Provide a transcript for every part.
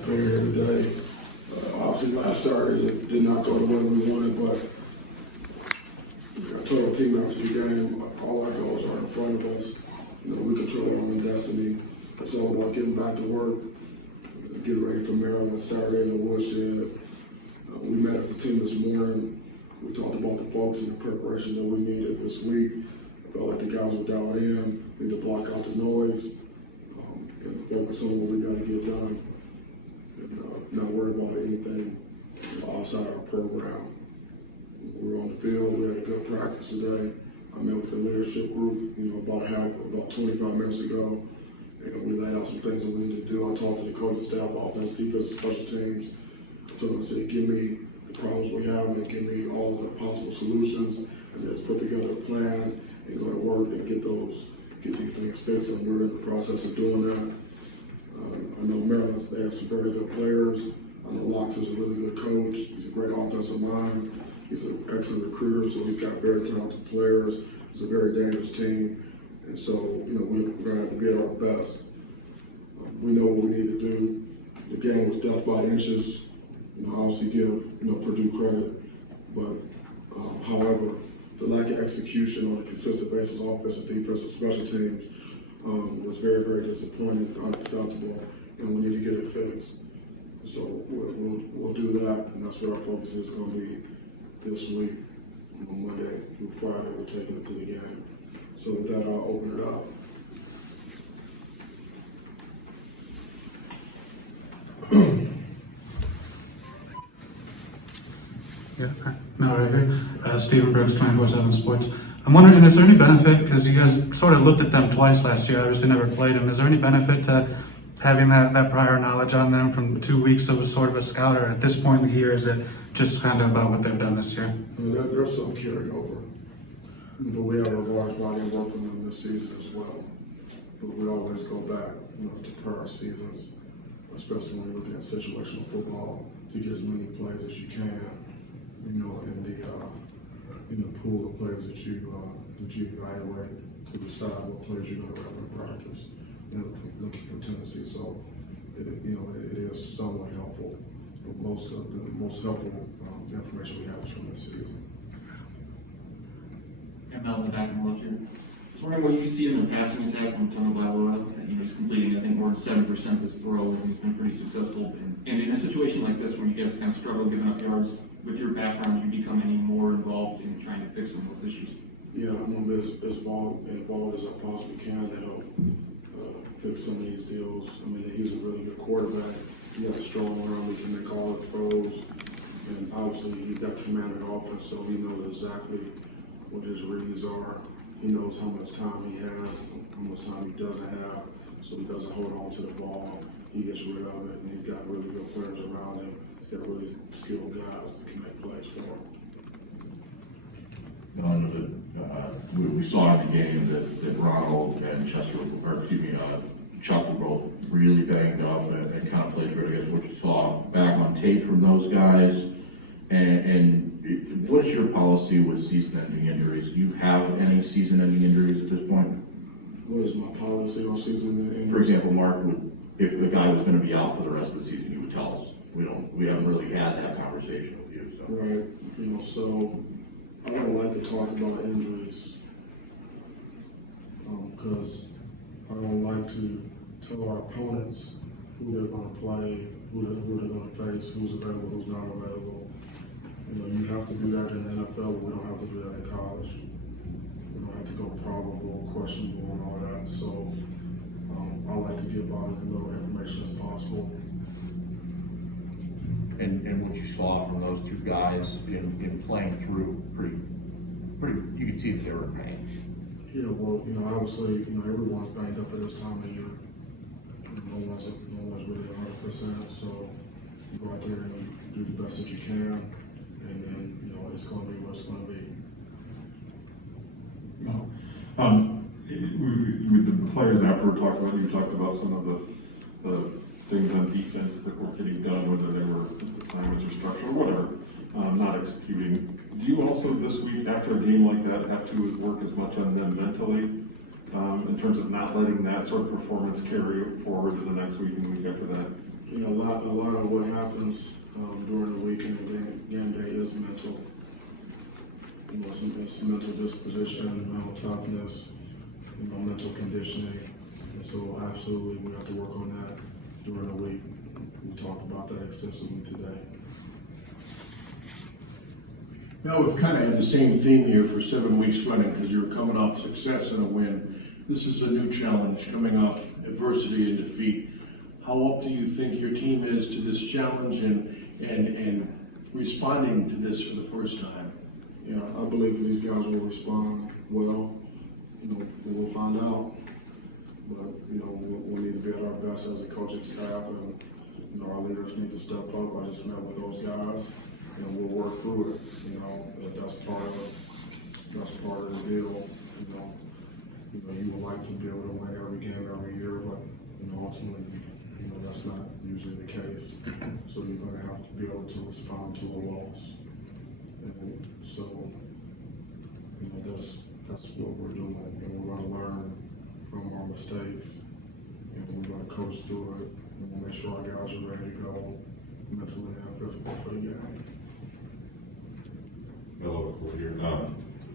prepared here today. Obviously, last Saturday it did not go the way we wanted, but I told our team after the game, all our goals are in front of us. We control our own destiny. It's all about getting back to work, getting ready for Maryland Saturday in the woodshed. We met as a team this morning. We talked about the focus and the preparation that we needed this week. I felt like the guys were dialed in. We need to block out the noise and focus on what we got to get done. And not worry about anything outside our program. We were on the field. We had a good practice today. I met with the leadership group, about 25 minutes ago, and we laid out some things that we need to do. I talked to the coaching staff, offense, defense, special teams. I told them, I said, give me the problems we have and give me all the possible solutions, and let's put together a plan and go to work and get these things fixed. And we're in the process of doing that. I know Maryland, they have some very good players. I know Locks is a really good coach. He's a great offensive mind. He's an excellent recruiter, so he's got very talented players. It's a very dangerous team. And so, we're going to have to be at our best. We know what we need to do. The game was death by inches. Obviously give, Purdue credit. But, however, the lack of execution on a consistent basis, offensive, defensive, special teams, was very, very disappointing. It's unacceptable, and we need to get it fixed. So we'll do that, and that's what our focus is going to be this week. On Monday through Friday, we're taking it to the game. So with that, I'll open it up. No, right here. Stephen Brooks, 24/7 Sports. I'm wondering, is there any benefit, because you guys sort of looked at them twice last year, obviously never played them, is there any benefit to having that prior knowledge on them from 2 weeks of sort of a scout, or at this point in the year, is it just kind of about what they've done this year? There's some carryover, but we have a large body of work from them this season as well. But we always go back, to prior seasons, especially when you're looking at situational football, to get as many plays as you can, in the pool of players that you evaluate to decide what plays you're going to run in practice. Looking for tendency, so it is somewhat helpful. But most of the most helpful information we have is from this season. And Mel Tucker, I was wondering what you see in the passing attack from Tony Blavora. He's completing, I think, more than 7% of his throws, and he's been pretty successful. And in a situation like this, where you get kind of struggle giving up yards, with your background, you become any more involved in trying to fix some of those issues? Yeah, I'm going to be as involved as I possibly can to help fix some of these deals. He's a really good quarterback. He has a strong arm. He can make all the throws. And obviously, he's got command of the offense, so he knows exactly what his reads are. He knows how much time he has, how much time he doesn't have, so he doesn't hold on to the ball. He gets rid of it, and he's got really good players around him. He's got really skilled guys that can make plays for him. We saw in the game that Ronald and Chuck were both really banged up and kind of played good against what you saw back on tape from those guys. And what's your policy with season-ending injuries? Do you have any season-ending injuries at this point? What is my policy on season-ending injuries? For example, Mark, if the guy was going to be out for the rest of the season, you would tell us. We haven't really had that conversation with you. So. Right. So I don't like to talk about injuries because I don't like to tell our opponents who they're going to play, who they're going to face, who's available, who's not available. You have to do that in the NFL, but we don't have to do that in college. We don't have to go probable, questionable, and all that. So I like to give out as little information as possible. And what you saw from those two guys in playing through pretty, you could see that they were in pain. Yeah, well, obviously, everyone's banged up at this time of year. No one's really 100%. So you go out there and do the best that you can, and then it's going to be what it's going to be. With the players afterward you talked about some of the things on defense that were getting done, whether they were assignments or structure or whatever, not executing. Do you also this week, after a game like that, have to work as much on them mentally in terms of not letting that sort of performance carry forward to the next week and week after that? You know, a lot of what happens during the week and the game day is mental. You know, it's mental disposition, mental toughness, you know, mental conditioning. And so absolutely we have to work on that during the week. We talked about that extensively today. Now, we've kind of had the same theme here for 7 weeks running because you're coming off success and a win. This is a new challenge coming off adversity and defeat. How up do you think your team is to this challenge and responding to this for the first time? Yeah, I believe that these guys will respond well. You know, we'll find out. But, you know, we'll need to be at our best as a coaching staff, and, you know, our leaders need to step up. I just met with those guys, and we'll work through it. You know, that's part of the deal. You know, you would like to be able to win every game every year, but, you know, ultimately, you know, that's not usually the case. So you're going to have to be able to respond to a loss. And so, you know, that's what we're doing, and we're going to learn from our mistakes, and we're going to coach through it, and we'll make sure our guys are ready to go mentally and physically for the game. Hello, here.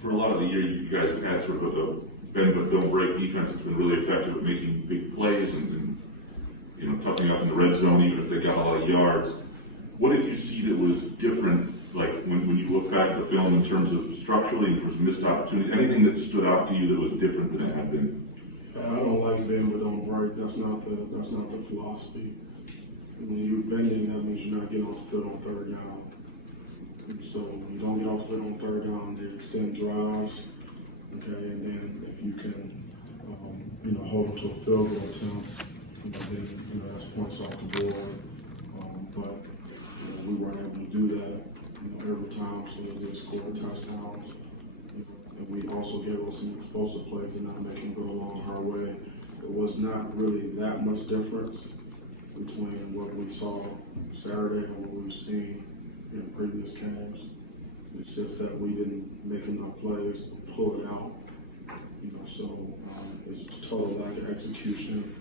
For a lot of the year, you guys have had sort of a bend but don't break defense that's been really effective at making big plays and you know, toughing up in the red zone, even if they got a lot of yards. What did you see that was different, like when you look back at the film in terms of structurally, in terms of missed opportunities, anything that stood out to you that was different than it had been? I don't like bend but don't break. That's not the philosophy. When you're bending, that means you're not getting off the field on third down. And so when you don't get off the field on third down, they extend drives. Okay, and then if you can, you know, hold them to a field goal attempt, you know, then, you know, that's points off the board. But you know, we weren't able to do that, you know, every time, so they scored touchdowns. You know, and we also gave us some explosive plays and not making go along our way. It was not really that much difference between what we saw Saturday and what we've seen in previous games. It's just that we didn't make enough plays to pull it out. You know, so it's total lack of execution,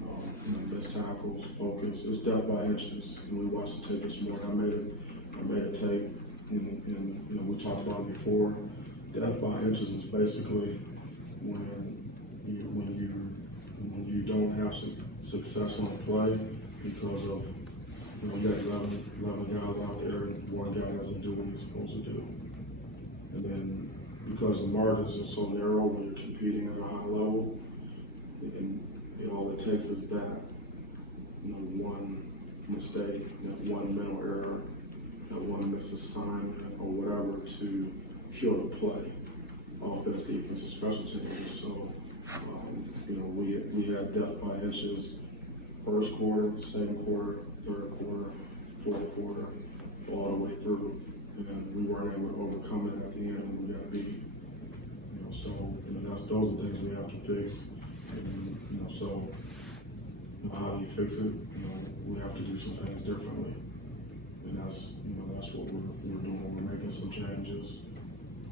you know, missed tackles, focus. It's death by inches. And we watched the tape this morning. I made a tape, and you know, we talked about it before. Death by inches is basically when you don't have success on a play because of, you know, you got 11 guys out there and one guy doesn't do what he's supposed to do. And then because the margins are so narrow when you're competing at a high level, and all it takes is that, you know, one mistake, that one mental error, that one misassignment or whatever to kill the play, offense, defense, and special teams. So, you know, we had death by inches, first quarter, second quarter, third quarter, fourth quarter, all the way through, and we weren't able to overcome it at the end when we got beat. You know, so you know, those are things we have to fix. And, you know, so you know, how do you fix it? You know, we have to do some things differently, and that's what we're doing. We're making some changes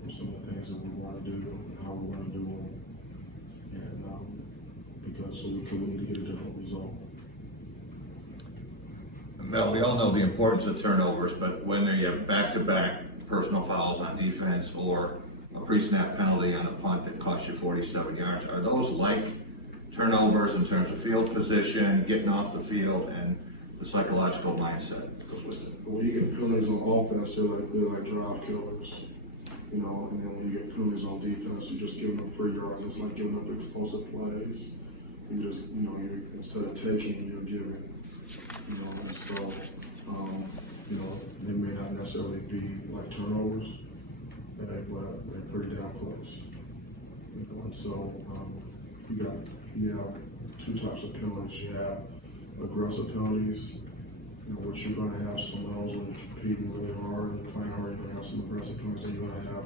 on some of the things that we want to do and how we want to do them, and because we need to get a different result. Mel, we all know the importance of turnovers, but when you have back-to-back personal fouls on defense or a pre-snap penalty on a punt that costs you 47 yards, are those like turnovers in terms of field position, getting off the field, and the psychological mindset that goes with it? When you get penalties on offense, they're like drive killers, you know, and then when you get penalties on defense, you're just giving them free yards. It's like giving up explosive plays. You just, you know, instead of taking, you're giving. You know, and so, you know, they may not necessarily be like turnovers, but they're pretty damn close. You know, and so you have two types of penalties. You have aggressive penalties, you know, which you're going to have some of those when you're competing really hard and playing hard. You're going to have some aggressive penalties, and you're going to have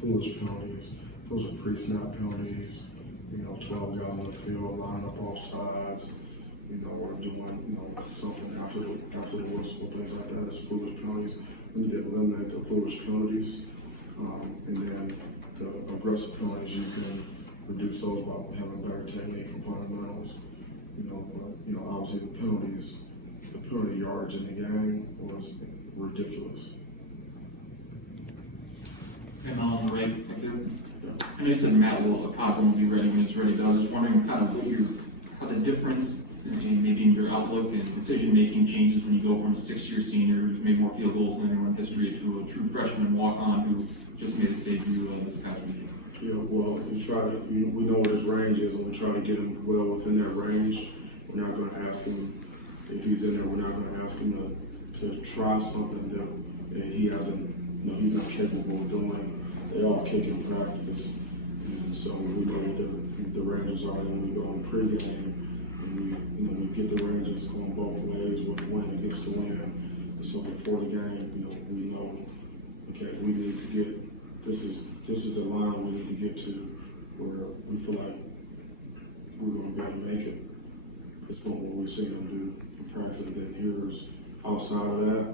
foolish penalties. Those are pre-snap penalties. You know, 12 guys on the field, lining up off sides. You know, or doing, you know, something after the whistle, things like that. It's foolish penalties. We need to eliminate the foolish penalties, and then the aggressive penalties, you can reduce those by having better technique and fundamentals. You know, but you know, obviously the penalties the penalty yards in the game was ridiculous. And on the right, right there. I know you said Matt will be ready when he's ready, but I was just wondering kind of how the difference in maybe in your outlook and decision-making changes when you go from a six-year senior who's made more field goals than anyone in history to a true freshman walk-on who just made his debut this past weekend. Yeah, well, we know what his range is, and we try to get him well within that range. We're not going to ask him, if he's in there, we're not going to ask him to try something that he hasn't, he's not capable of doing. They all kick in practice, and so we know what the ranges are. Then we go in pregame, and we get the ranges going both ways, with win against the win. And so before the game, we know, okay, we need to get this is the line we need to get to where we feel like we're going to be able to make it. It's what we've seen them do in practice. And then here's outside of that,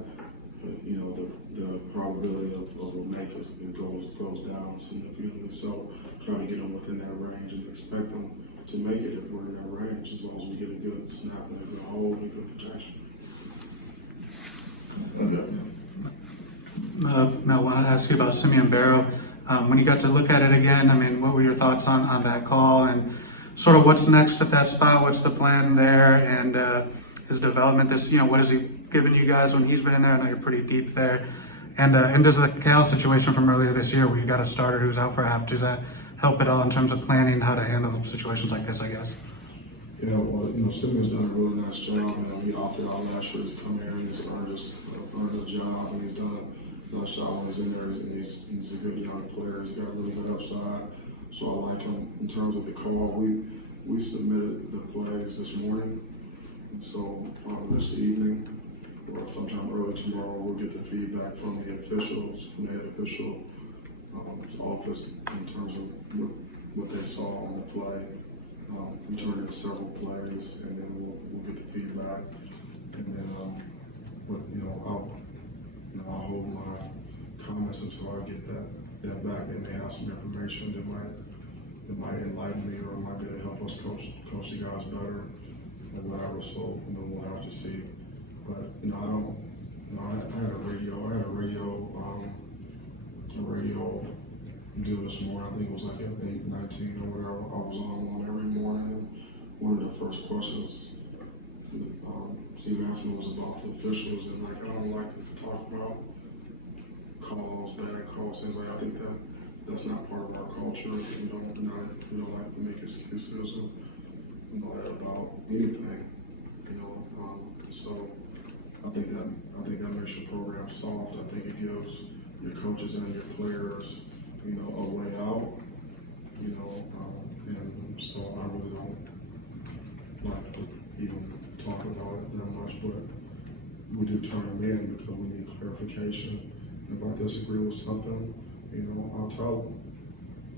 the probability of a make it goes down significantly. So try to get them within that range and expect them to make it if we're in that range, as long as we get a good snap and a good hold and good protection. Mel, I wanted to ask you about Simeon Barrow. When you got to look at it again, I mean, what were your thoughts on that call and sort of what's next at that spot? What's the plan there and his development? What has he given you guys when he's been in there? I know you're pretty deep there. And does the Cal situation from earlier this year where you got a starter who's out for half, does that help at all in terms of planning how to handle situations like this, I guess? Yeah, well, Simeon's done a really nice job. He opted out last year. He's come here and he's earned a job, and he's done a nice job when he's in there. And he's a good young player. He's got a really good upside. So I like him. In terms of the call, we submitted the plays this morning. And so this evening, or sometime early tomorrow, we'll get the feedback from the officials, from the head official office in terms of what they saw on the play. We turned in several plays, and then we'll get the feedback. And then, I'll hold my comments until I get that back. They may have some information that might enlighten me, or it might be able to help us coach the guys better, or whatever. So, we'll have to see. But I had a radio deal this morning. I think it was like at 8:19 or whatever. I was on one every morning. One of the first questions Steve asked me was about the officials, and I don't like to talk about calls, bad calls, things like that. I think that's not part of our culture. We don't like to make excuses or about anything. So I think that makes your program soft. I think it gives your coaches and your players, a way out. And so I really don't like to even talk about it that much, but we do turn them in because we need clarification. If I disagree with something, I'll tell them,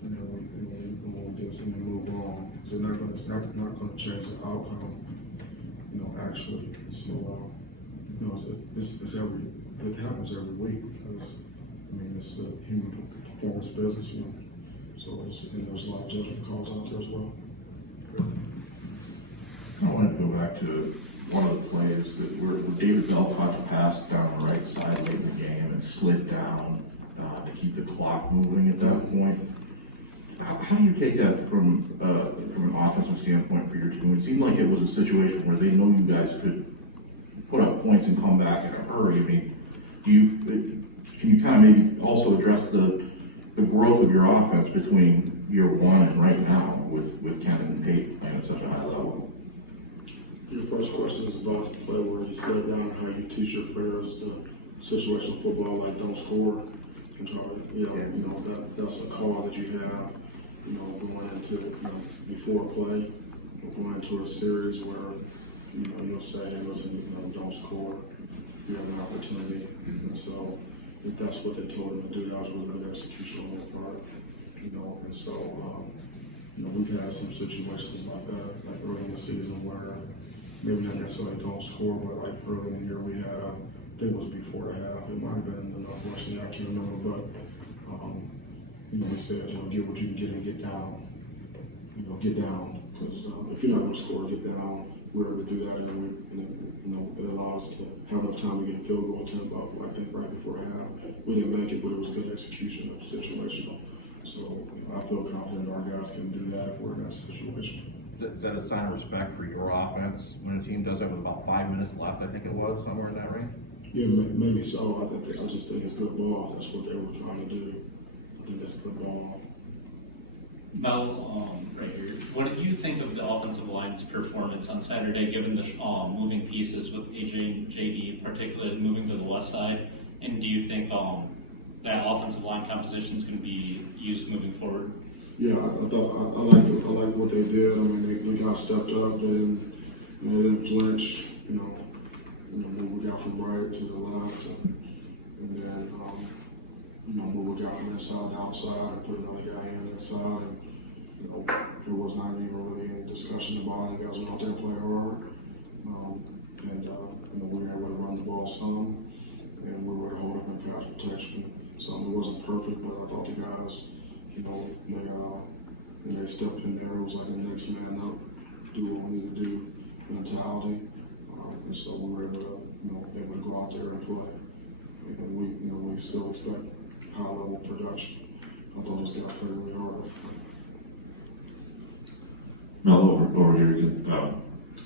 and then when we do is we move on. Because it's not going to change the outcome. Actually, so it happens every week because it's a human performance business, So there's a lot of judgment calls out there as well. I want to go back to one of the plays where David Bell caught the pass down the right side late in the game and slid down to keep the clock moving at that point. How do you take that from an offensive standpoint for your team? It seemed like it was a situation where they know you guys could put up points and come back in a hurry. I mean, can you kind of maybe also address the growth of your offense between year one and right now with Kevin and Tate playing at such a high level? Your first question is about the play where you slow down how you teach your players the situational football, like don't score. And try to, that's a call that you have, going into, before play, or going into a series where, you'll say, hey, listen, don't score. You have an opportunity. And so if that's what they told him to do, that was really good execution on their part. And so, we've had some situations like that, like early in the season where maybe not necessarily don't score, but like early in the year we had, I think it was before the half, it might have been the Northwestern, I can't remember, but, we said, get what you can get and get down. Get down, because if you're not going to score, get down. We were able to do that, and it allowed allowed us to have enough time to get a field goal attempt up, I think, right before half. We didn't make it, but it was good execution of situational. So I feel confident our guys can do that if we're in that situation. Is that a sign of respect for your offense when a team does that with about 5 minutes left, I think it was, somewhere in that range? Yeah, maybe so. I just think it's good ball. That's what they were trying to do. I think that's good ball. Mel, right here. What did you think of the offensive line's performance on Saturday, given the moving pieces with AJ and JD, particularly moving to the left side? And do you think that offensive line composition is going to be used moving forward? Yeah, I thought I liked what they did. I mean, the guys stepped up. They didn't flinch. Move we got from right to the left, and then move we got from inside to outside, and put another guy in inside. And there was not even really any discussion about it. The guys went out there and played hard, we were able to run the ball some, and we were able to hold up in pass protection. So it wasn't perfect, but I thought the guys, they stepped in there. It was like the next man up, do what we need to do mentality, and so we were able to go out there and play. And we still expect high level production. I thought those guys played really hard. Mel, over here again.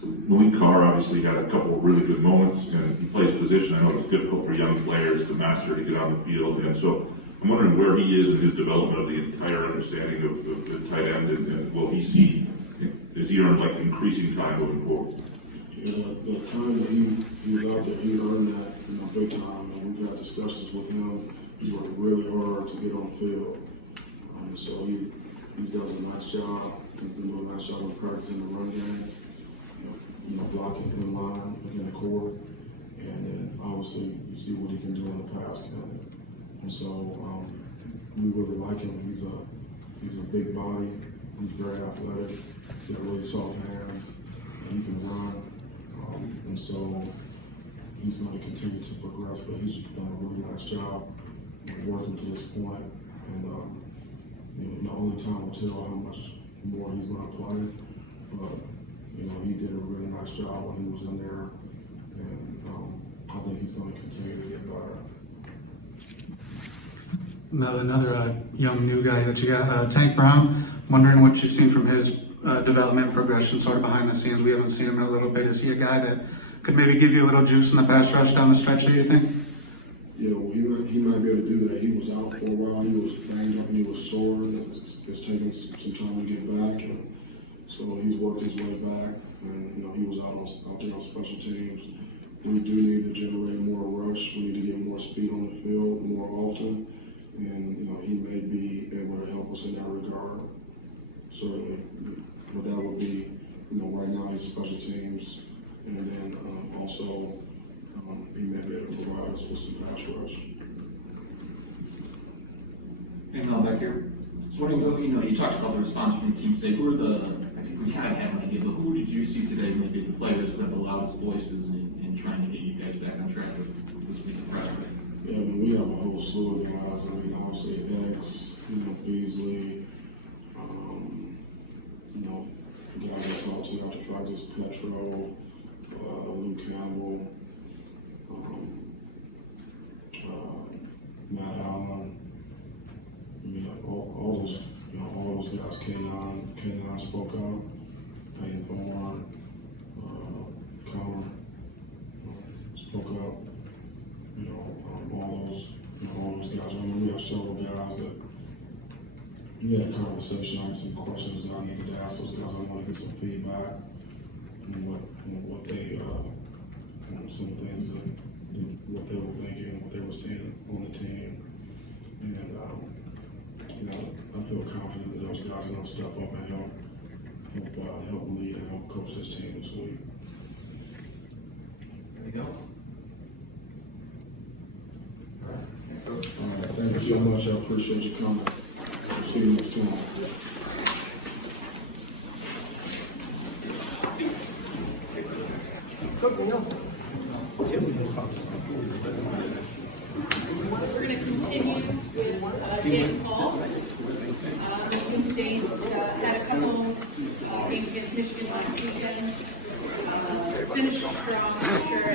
Malik Carr obviously had a couple of really good moments, and he plays position. I know it's difficult for young players to master to get on the field, and so I'm wondering where he is in his development of the entire understanding of the tight end, and will he see, is he earned like increasing time moving forward? Yeah, the time that he was out there, he earned that, big time. And we've had discussions with him. He's worked really hard to get on the field. So he does a nice job. He's been doing a nice job of practicing the run game, blocking in line, in the court, and then obviously you see what he can do in the pass game. And so we really like him. He's a big body. He's very athletic. He's got really soft hands, and he can run. And so he's going to continue to progress, but he's done a really nice job working to this point. And the only time will tell how much more he's going to play. But he did a really nice job when he was in there, and I think he's going to continue to get better. Mel, another young new guy that you got, Tank Brown. Wondering what you've seen from his development and progression, sort of behind the scenes. We haven't seen him in a little bit. Is he a guy that could maybe give you a little juice in the pass rush down the stretch? Do you think? Yeah, well, he might be able to do that. He was out for a while. He was banged up and he was sore. It's taken some time to get back, and so he's worked his way back. And he was out there on special teams. We do need to generate more rush. We need to get more speed on the field more often, and he may be able to help us in that regard. Certainly, but that would be right now he's special teams, and then also he may be able to provide us with some pass rush. Hey, Mel, back here. So what you talked about the response from the team today. Who are I think we kind of have an idea, but who did you see today when the players who have the loudest voices in trying to get you guys back on track with this week of practice? Yeah, we have a whole slew of guys. Obviously X, Beasley, the guys I talked to after practice, Petro, Luke Campbell, Matt Allen. All those guys. K9 spoke up. Payne Thorne, Connor spoke up. All those guys. We have several guys that we had a conversation. I had some questions that I needed to ask those guys. I want to get some feedback on what they, some things that what they were thinking, what they were seeing on the team, and I feel confident that those guys are going to step up and help lead and help coach this team this week. Anything else? All right, thank you so much. I appreciate you coming. I'll see you next time. We're going to continue with Dan Paul. Michigan State had a couple games against Michigan last weekend. Finished strong, sure.